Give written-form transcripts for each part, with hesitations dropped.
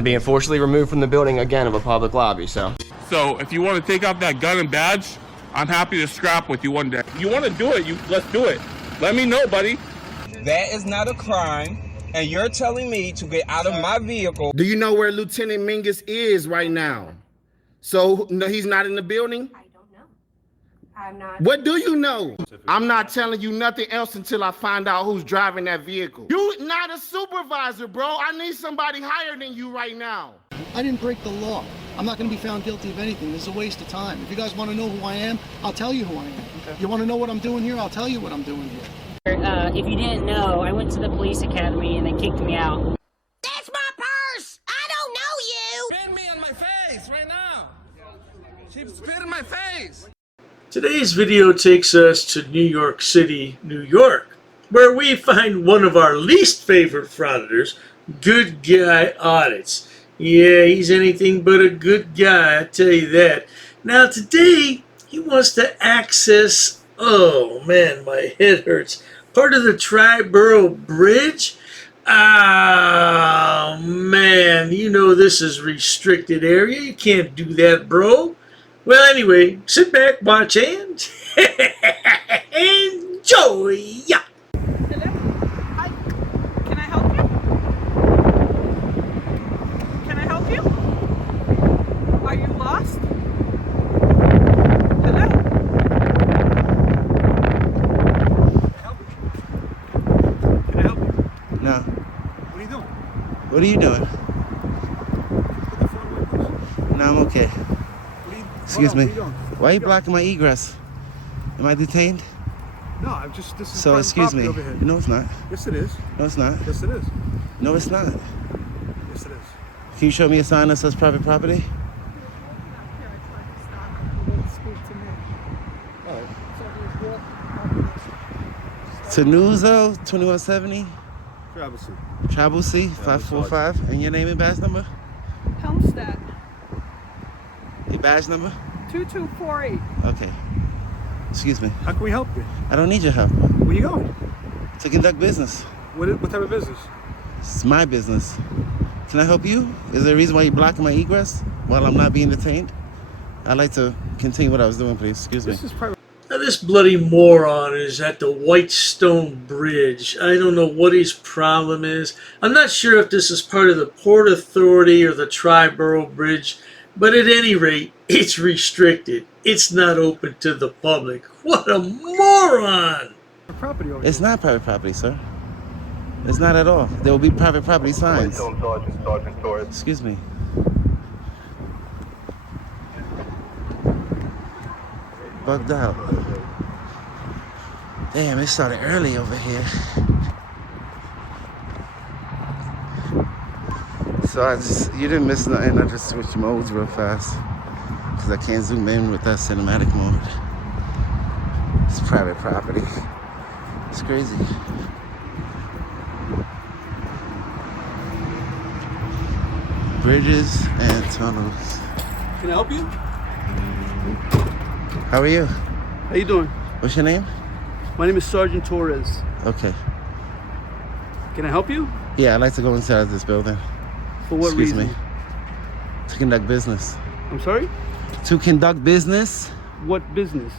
I'm being forcibly removed from the building again of a public lobby, so. So if you want to take off that gun and badge, I'm happy to scrap with you one day. If you want to do it, let's do it. Let me know, buddy. That is not a crime, and you're telling me to get out of my vehicle. Do you know where Lieutenant Mingus is right now? So no, he's not in the building? I don't know. I'm not. What do you know? I'm not telling you nothing else until I find out who's driving that vehicle. You're not a supervisor, bro. I need somebody higher than you right now. I didn't break the law. I'm not going to be found guilty of anything. This is a waste of time. If you guys want to know who I am, I'll tell you who I am. Okay. You want to know what I'm doing here? I'll tell you what I'm doing here. If you didn't know, I went to the police academy and they kicked me out. That's my purse! I don't know you! Spit me on my face right now! She spit in my face! Today's video takes us to New York City, New York, where we find one of our least favorite frauditors, Good Guy Audits. Yeah, he's anything but a good guy, I tell you that. Now today, he wants to access, oh man, my head hurts, part of the Triborough Bridge? Ah, man, you know this is restricted area. You can't do that, bro. Well, anyway, sit back, watch, and enjoy. Yeah. Hello? Hi. Can I help you? Can I help you? Are you lost? Hello? Can I help you? No. What are you doing? What are you doing? Put the phone away, please. No, I'm okay. Excuse me. What are you doing? Why are you blocking my egress? Am I detained? No, I'm just, this is So, private excuse me. property over here. No, it's not. Yes, it is. No, it's not. Yes, it is. No, it's not. Yes, it is. Can you show me a sign that says private property? Tenuzo, 2170? Travel C, 545. And your name and badge number? Helmstead. Your badge number? 2248. Okay. Excuse me. How can we help you? I don't need your help. Where you going? To conduct business. What type of business? It's my business. Can I help you? Is there a reason why you're blocking my egress while I'm not being detained? I'd like to continue what I was doing, please. Excuse me. This is private. Now this bloody moron is at the Whitestone Bridge. I don't know what his problem is. I'm not sure if this is part of the Port Authority or the Triborough Bridge, but at any rate, it's restricted. It's not open to the public. What a moron! Property over It's here. not private property, sir. It's not at all. There will be private property signs. Excuse me. Bugged out. Damn, it started early over here. So you didn't miss nothing. I just switched modes real fast because I can't zoom in with that cinematic mode. It's private property. It's crazy. Bridges and tunnels. Can I help you? How are you? How you doing? What's your name? My name is Sergeant Torres. Okay. Can I help you? Yeah, I'd like to go inside this building. For what Excuse reason? me. To conduct business. I'm sorry? To conduct business? What business?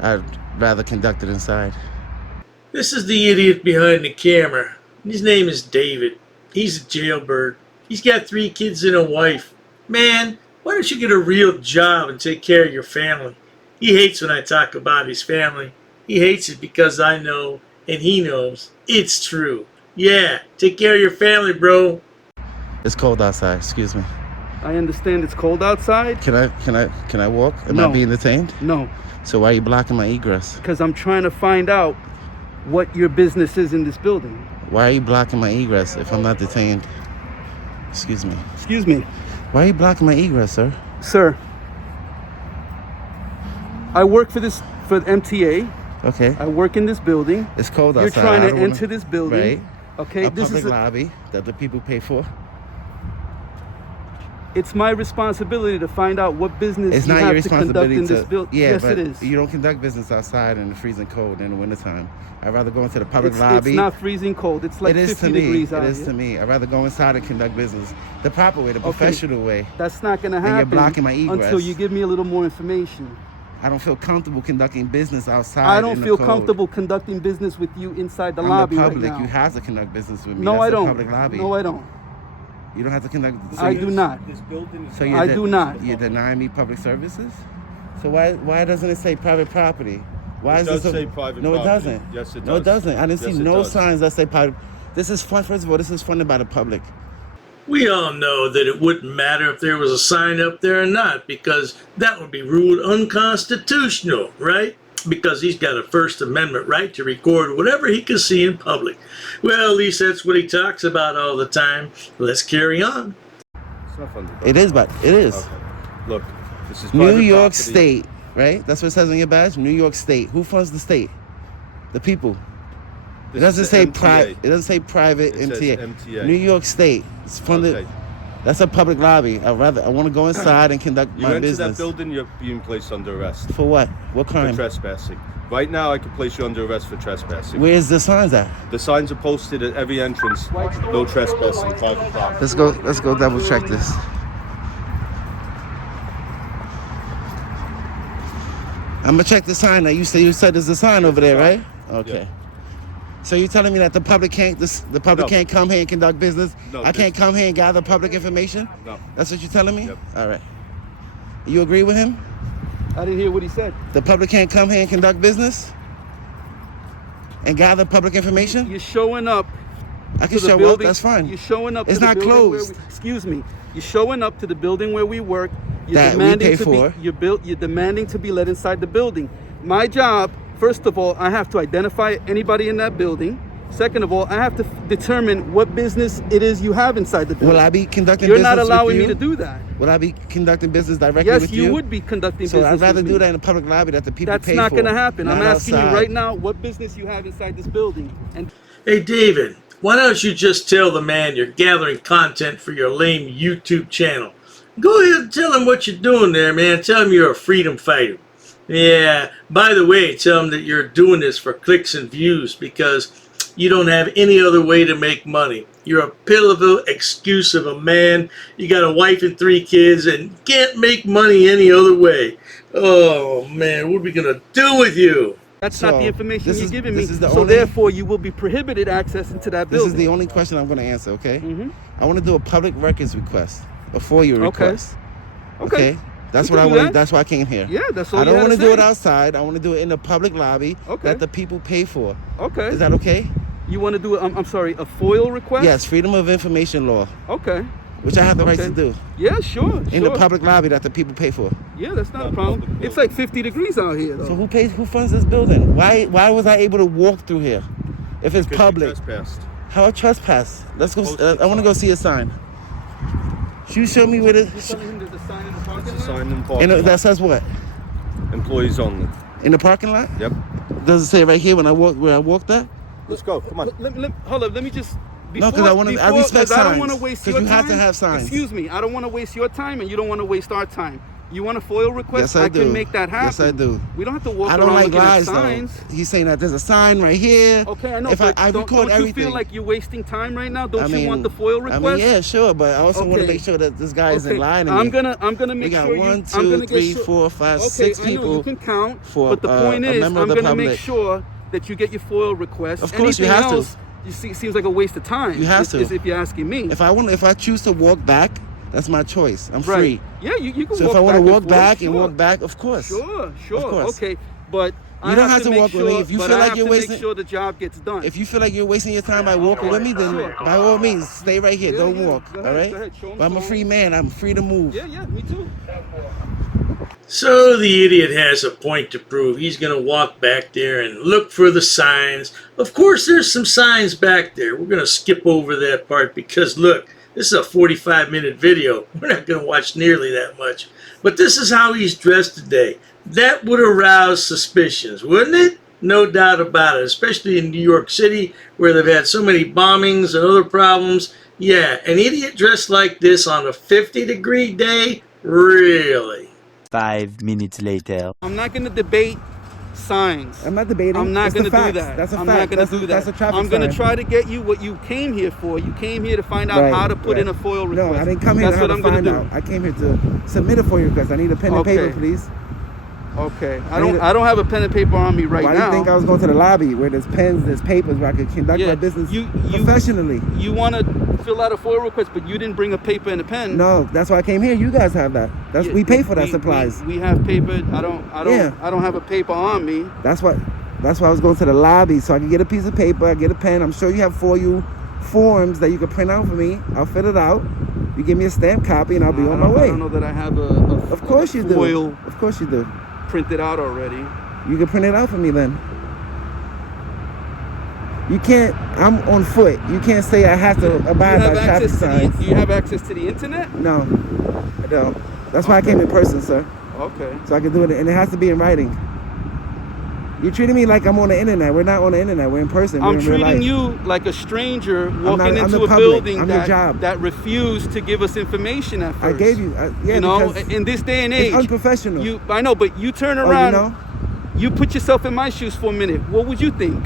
I'd rather conduct it inside. This is the idiot behind the camera. His name is David. He's a jailbird. He's got 3 kids and a wife. Man, why don't you get a real job and take care of your family? He hates when I talk about his family. He hates it because I know, and he knows, it's true. Yeah, take care of your family, bro. It's cold outside, excuse me. I understand it's cold outside. Can I walk? Am No. I being detained? No, So why are you blocking my egress? because I'm trying to find out what your business is in this building. Why are you blocking my egress if I'm not detained? Excuse me. Excuse me, Why are you blocking my egress, sir? sir. I work for MTA. Okay. I work in this building. It's cold You're outside. trying I to don't wanna- enter this building. Right. Okay, A this public is lobby that the people pay for. It's my responsibility to find out what business It's you not have your to conduct responsibility in this building. Yeah, Yes, but it is. you don't conduct business outside in the freezing cold in the wintertime. I'd rather go into the public It's lobby. It's not freezing cold. It's like it is 50 to me. degrees It out is here. to me. I'd rather go inside and conduct business the proper way, the professional way. That's not going to Then happen you're blocking my egress. until you give me a little more information. I don't feel comfortable conducting business outside. I don't in the feel cold. comfortable conducting business with you inside the I'm lobby the right public. now. You have to conduct business with me. No, That's I the don't. Public lobby. No, I don't. You don't have to conduct. I do not. So I do not. You're denying me public services. So why doesn't it say private property? Why It does does it say private No, it property. doesn't. Yes, it No, it does. doesn't. I didn't Yes, see it no does. signs that say private. This is fun. First of all, this is funded by the public. We all know that it wouldn't matter if there was a sign up there or not, because that would be ruled unconstitutional, right? Because he's got a First Amendment right to record whatever he can see in public. Well, at least that's what he talks about all the time. Let's carry on. It's not funded. It is, but it is. Okay. Look, this is New private York property. State, right? That's what it says on your badge. New York State. Who funds the state? The people. It This doesn't is say the private. MTA. It doesn't say private It says MTA. MTA. New York State. It's funded. Okay. That's a public lobby. I want to go inside and conduct You my enter business. that building, you're being placed under arrest For what? What for crime? trespassing. Right now, I can place you under arrest for trespassing. Where's the signs at? The signs are posted at every entrance. No trespassing, private property. Let's go double check this. I'm gonna check the sign. Now you said there's a sign over there, right? Okay. Yeah. So you're telling me that the public can't No. can't come here and conduct business? No, I can't come here and gather public information? No. That's what you're telling me? Yep. All right. You agree with him? I didn't hear what he said. The public can't come here and conduct business? And gather public information? You're showing up. I can to the show up, building. that's fine. You're showing up. It's to the not building where closed. excuse me. You're showing up to the building where we work. You're That we demanding pay to for. be. You're demanding to be let inside the building. My job, first of all, I have to identify anybody in that building. Second of all, I have to determine what business it is you have inside the building. Will I be conducting You're business not allowing with me you? to do that. Will I be conducting business directly Yes, with you? you would be conducting So business. I'd rather with do me. that in a public lobby that the people That's pay not for. going to happen. I'm not asking you outside. right now what business you have inside this building. And Hey, David, why don't you just tell the man you're gathering content for your lame YouTube channel? Go ahead and tell him what you're doing there, man. Tell him you're a freedom fighter. Yeah, by the way, tell him that you're doing this for clicks and views because you don't have any other way to make money. You're a pitiful excuse of a man. You got a wife and 3 kids and can't make money any other way. Oh, man, what are we going to do with you? that's not the information you're giving me. this is the So only- therefore, you will be prohibited access into that This building. is the only question I'm going to answer, okay? Mhm. I want to do a public records request, a FOIA request. Okay. That's We what I can do want. that. That's why I came here. Yeah, that's all I you don't had want to to do it say. outside. I want to do it in the public lobby Okay. that the people pay for. Okay. Is that okay? You want to do I'm sorry, a FOIL request? Yes, Freedom of Information Law, Okay. which I have the right Okay. to do Yeah, sure. in the public lobby that the people pay for. Yeah, that's not a problem. It's like 50 degrees out here, though. So who funds this building? Why was I able to walk through here if it's Because you public? trespassed. How I trespass? Let's go. Posted I want to go see a sign. You show me where You're it telling him there's a sign in the parking It's a lot? sign in the and parking lot. that says what? Employees only. In the parking lot? Yep. Does it say right here when I walk where I walked at? Let's go. Come on. Hold up, let me just... No, 'cause I respect I don't want to signs, waste 'cause your you time. have to have signs. Excuse me, I don't want to waste your time and you don't want to waste our time. You want a FOIL request? Yes, I do. can make that happen. Yes, I do. We don't have to walk I don't around like looking at lies signs. though. He's saying that there's a sign right here. Okay, I know, If but I don't record you everything. feel like you're wasting time right now? Don't you want the FOIL request? I mean, yeah, sure, but I also want to Okay. make sure that this guy isn't Okay, lying to me. I'm gonna make We got sure 1, I'm 2, gonna 3, get sure. 4, 5, Okay, 6 I know people you can count, for but the point a is, member I'm of the gonna make public. sure that you get your FOIL request. Of course, you Anything have to. else, you see, seems like a waste of time. You have is- to. is if you're asking me. If I choose to walk back, that's my choice. I'm Right. free. Yeah, you can So walk if I want to and walk forth, back sure. and walk back, of course. Sure. Of course. Okay, but You don't have to make walk with me. sure, If you but feel I like have you're to wasting- make sure the job gets done. If you feel like you're wasting your time by walking with me, then by all means, stay right here. Yeah, Don't yeah. walk. Go all ahead, right? go ahead. Show 'em But I'm a something. free man. I'm free to move. Yeah, me too. So the idiot has a point to prove. He's going to walk back there and look for the signs. Of course, there's some signs back there. We're going to skip over that part because, look, this is a 45-minute video. We're not going to watch nearly that much. But this is how he's dressed today. That would arouse suspicions, wouldn't it? No doubt about it, especially in New York City where they've had so many bombings and other problems. Yeah, an idiot dressed like this on a 50-degree day? Really? 5 minutes later. I'm not going to debate signs. I'm not debating. I'm not going to do facts. that. That's a I'm fact. not going to do that. That's a traffic I'm going to sign. try to get you what you came here for. You came here to find out how to put in a FOIA request. No, I didn't come here That's to what I'm going to do. I came here to submit a FOIA request. I need a pen and paper, please. Okay. I don't have a pen and paper on me right now. Why do you think I was going to the lobby where there's pens, there's papers where I could conduct my business professionally? You want to fill out a FOIA request, but you didn't bring a paper and a pen. No, that's why I came here. You guys have that. We pay for that supplies. We have paper. I don't have a paper on me. That's why I was going to the lobby so I could get a piece of paper, I get a pen. I'm sure you have forms that you can print out for me. I'll fill it out. You give me a stamped copy and I'll be on my way. I don't know that I have Of course you do. FOIA Of course you do. Printed out already. You can print it out for me then. You can't, I'm on foot. You can't say I have to abide by traffic signs. Do you have access to the internet? No, I don't. That's why I came in person, sir. Okay. So I can do it, and it has to be in writing. You're treating me like I'm on the internet. We're not on the internet. We're in person. I'm treating you like a stranger walking into a building that refused to give us information at first. I gave you, you know, in this day and age. It's unprofessional. I know, but you turn around, you put yourself in my shoes for a minute. What would you think?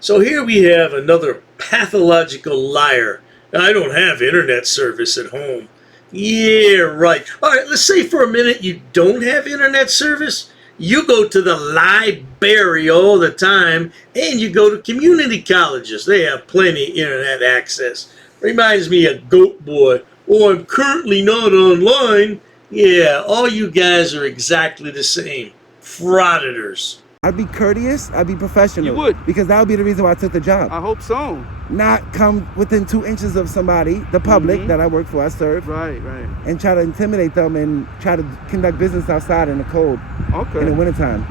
So here we have another pathological liar. I don't have internet service at home. Yeah, right. All right, let's say for a minute you don't have internet service. You go to the library all the time, and you go to community colleges. They have plenty of internet access. Reminds me of Goat Boy. Oh, I'm currently not online. Yeah, all you guys are exactly the same. Frauditors. I'd be courteous. I'd be professional. You would. Because that would be the reason why I took the job. I hope so. Not come within 2 inches of somebody, the public that I work for, I serve. Right. And try to intimidate them and try to conduct business outside in the cold. Okay. In the wintertime.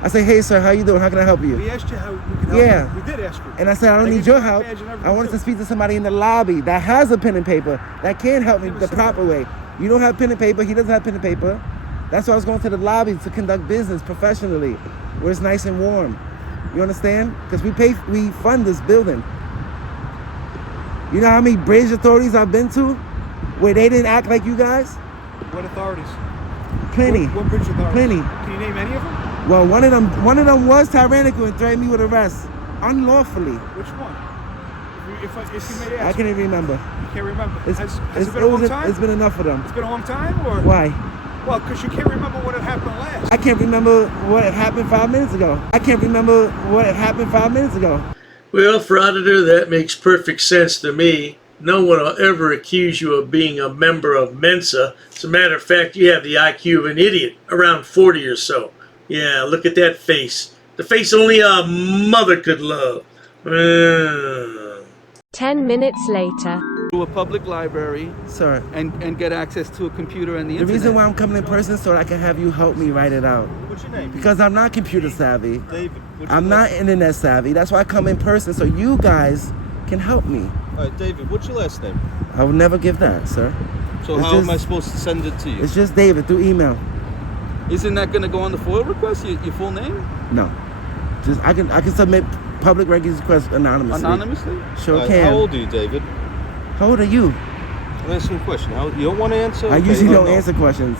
I say, hey, sir, how you doing? How can I help you? We asked you how we can help you. We did ask you. And I said, I don't need your help. I wanted to speak to somebody in the lobby that has a pen and paper that can help me the proper way. You don't have pen and paper. He doesn't have pen and paper. That's why I was going to the lobby to conduct business professionally, where it's nice and warm. You understand? Because we fund this building. You know how many bridge authorities I've been to where they didn't act like you guys? What authorities? Plenty. What bridge authorities? Plenty. Can you name any of them? Well, one of them was tyrannical and threatened me with arrest unlawfully. Which one? If you may ask. I can't even remember. You can't remember. Has it been a long time? It's been enough of them. It's been a long time, or why? Well, because you can't remember what had happened last. I can't remember what had happened 5 minutes ago. Well, Frauditor, that makes perfect sense to me. No one will ever accuse you of being a member of Mensa. As a matter of fact, you have the IQ of an idiot, around 40 or so. Yeah, look at that face. The face only a mother could love. 10 minutes later. To a public library, sir, and get access to a computer and the internet. The reason why I'm coming in person so I can have you help me write it out. What's your name? Because I'm not computer savvy. David. I'm not internet savvy. That's why I come in person so you guys can help me. All right, David, what's your last name? I would never give that, sir. So how am I supposed to send it to you? It's just David through email. Isn't that going to go on the FOIA request? Your full name? No. Just I can submit public records requests anonymously. Anonymously? Sure can. How old are you, David? How old are you? I'll ask you a question. You don't want to answer? I usually don't answer questions.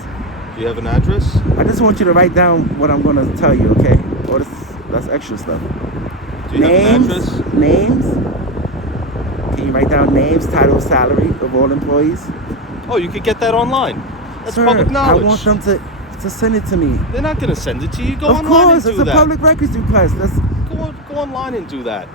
Do you have an address? I just want you to write down what I'm going to tell you, okay? Or that's extra stuff. Do you have an address? Names. Can you write down names, title, salary of all employees? Oh, you could get that online. That's Sir, public knowledge. I want them to send it to me. They're not going to send it to you. Go online and do that. Of course, it's a public records request. Go online and do that.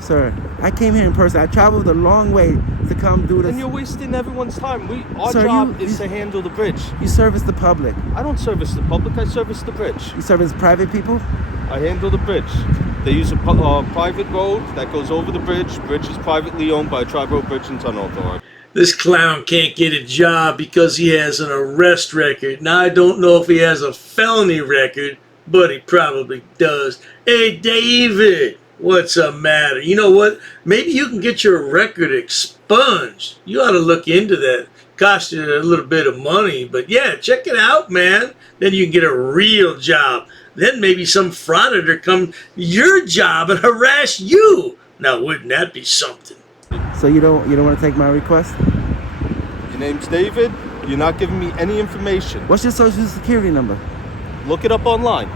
Sir, I came here in person. I traveled a long way to come do this. And you're wasting everyone's time. Our job is to handle the bridge. You service the public. I don't service the public. I service the bridge. You service private people? I handle the bridge. They use a private road that goes over the bridge. Bridge is privately owned by Tri-Road Bridge and Tunnel Authority. This clown can't get a job because he has an arrest record. Now, I don't know if he has a felony record, but he probably does. Hey, David, what's the matter? You know what? Maybe you can get your record expunged. You ought to look into that. Cost you a little bit of money, but yeah, check it out, man. Then you can get a real job. Then maybe some frauditor come your job and harass you. Now, wouldn't that be something? So you don't want to take my request? Your name's David. You're not giving me any information. What's your social security number? Look it up online.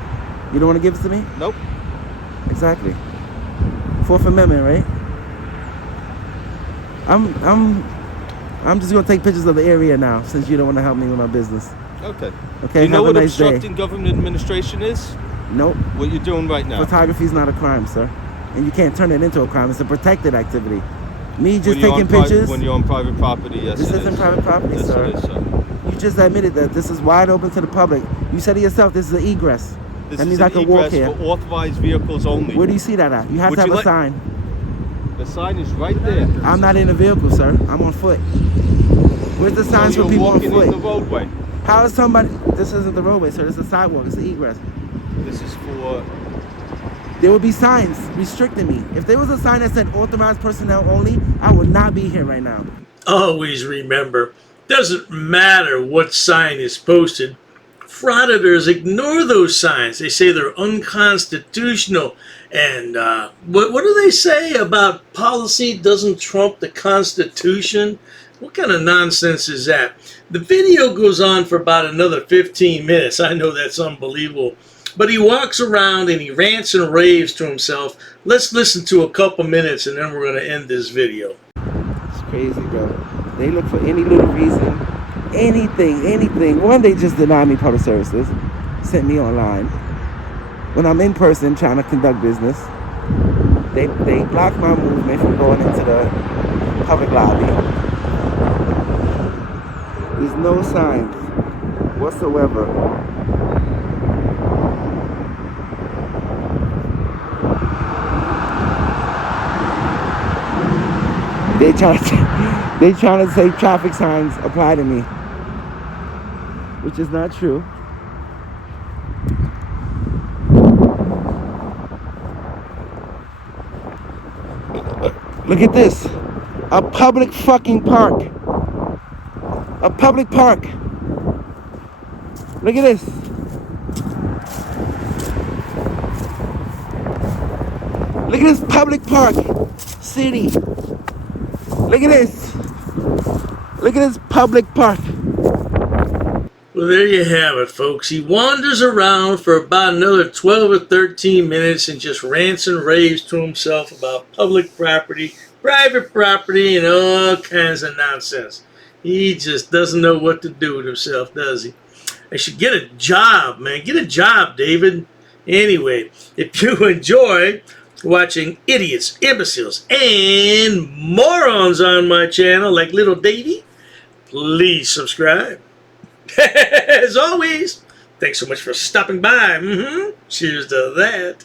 You don't want to give it to me? Nope. Exactly. Fourth Amendment, right? I'm just gonna take pictures of the area now, since you don't want to help me with my business. Okay. Okay. You know have what a nice obstructing day. government administration is? Nope. What you're doing right now. Photography is not a crime, sir, and you can't turn it into a crime. It's a protected activity. Me just When you're taking on private- pictures. when you're on private property, yes. This it isn't is. private property, Yes, sir. it is, sir. You just admitted that this is wide open to the public. You said it yourself. This is an egress. This that is means an I can walk egress here. for authorized vehicles only. Where do you see that at? You have Would to have you a like- sign. The sign is right there. I'm not in a vehicle, sir. I'm on foot. Where's the signs So for you're people on walking foot? in the roadway. How is somebody? This isn't the roadway, sir. This is a sidewalk. It's an egress. This is for. There would be signs restricting me. If there was a sign that said authorized personnel only, I would not be here right now. Always remember, doesn't matter what sign is posted. Frauditors ignore those signs. They say they're unconstitutional. And what do they say about policy doesn't trump the Constitution? What kind of nonsense is that? The video goes on for about another 15 minutes. I know that's unbelievable. But he walks around and he rants and raves to himself. Let's listen to a couple minutes and then we're going to end this video. It's crazy, bro. They look for any little reason, anything. One, they just deny me public services, sent me online. When I'm in person trying to conduct business, they block my movement from going into the public lobby. There's no signs whatsoever. They trying to say traffic signs apply to me, which is not true. Look at this, a public fucking park, a public park. Look at this. Look at this public park, city. Look at this. Look at this public park. Well, there you have it, folks. He wanders around for about another 12 or 13 minutes and just rants and raves to himself about public property, private property, and all kinds of nonsense. He just doesn't know what to do with himself, does he? I should get a job, man. Get a job, David. Anyway, if you enjoy watching idiots, imbeciles, and morons on my channel like little Davey, please subscribe. As always, thanks so much for stopping by. Cheers to that.